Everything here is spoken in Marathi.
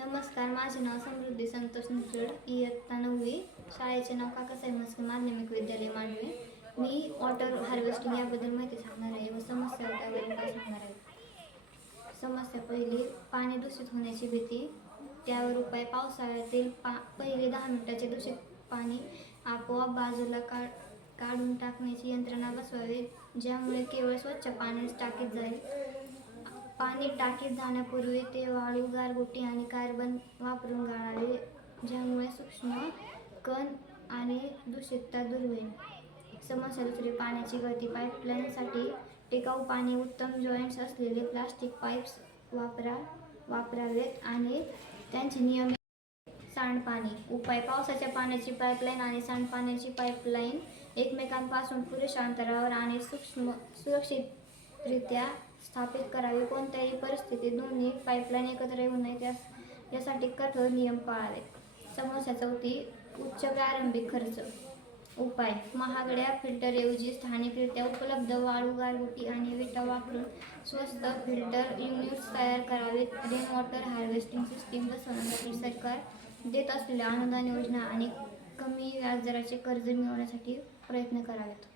नमस्कार, माझे नाव समृद्धी संतोष निचड, इयत्ता 9वी. शाळेचे नाव काकासाहेब म्हस्के माध्यमिक विद्यालय मांडवे. मी वॉटर हार्वेस्टिंग याबद्दल माहिती सांगणार आहे व समस्या त्यावर उपाय सांगणार आहे. समस्या पहिली, पाणी दूषित होण्याची भीती. त्यावर उपाय, पावसाळ्यातील पहिले 10 मिनिटाचे दूषित पाणी आपोआप बाजूला काढून टाकण्याची यंत्रणा बसवावी, ज्यामुळे केवळ स्वच्छ पाणीच टाकीत जाईल. पाणी टाकीत जाण्यापूर्वी ते वाळू, गारगोटी आणि कार्बन वापरून गाळावे, ज्यामुळे सूक्ष्म कण आणि दूषितता दूर होईल. समस्या दुसरी, पाण्याची गळती. पाईपलाईनसाठी टिकाऊ पाणी उत्तम जॉईंट्स असलेले प्लास्टिक पाईप्स वापरावेत आणि त्यांचे नियमित सांडपाणी. उपाय, पावसाच्या पाण्याची पाईपलाईन आणि सांडपाण्याची पाईपलाईन एकमेकांपासून पुरेशा अंतरावर आणि सुरक्षितरित्या स्थापित करावी. कोणत्याही परिस्थितीत दोन्ही पाईपलाईन एकत्र येऊ नयेत यासाठी कठोर नियम पाळावेत. समस्या चौथी, उच्च प्रारंभिक खर्च. उपाय, महागड्या फिल्टरऐवजी स्थानिकरित्या उपलब्ध वाळू, गारगोटी आणि विटा वापरून स्वस्त फिल्टर युनिट्स तयार करावेत. रेन वॉटर हार्वेस्टिंग सिस्टीम बसवण्यासाठी सरकार देत असलेल्या अनुदान योजना आणि कमी व्याजदराचे कर्ज मिळवण्यासाठी प्रयत्न करावेत.